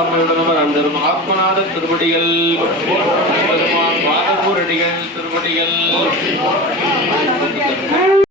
யோகாம்பால் அந்தரும் ஆத்மநாத திருவடிகள் பெருமான் பாதபூரடிகள் திருவடிகள்.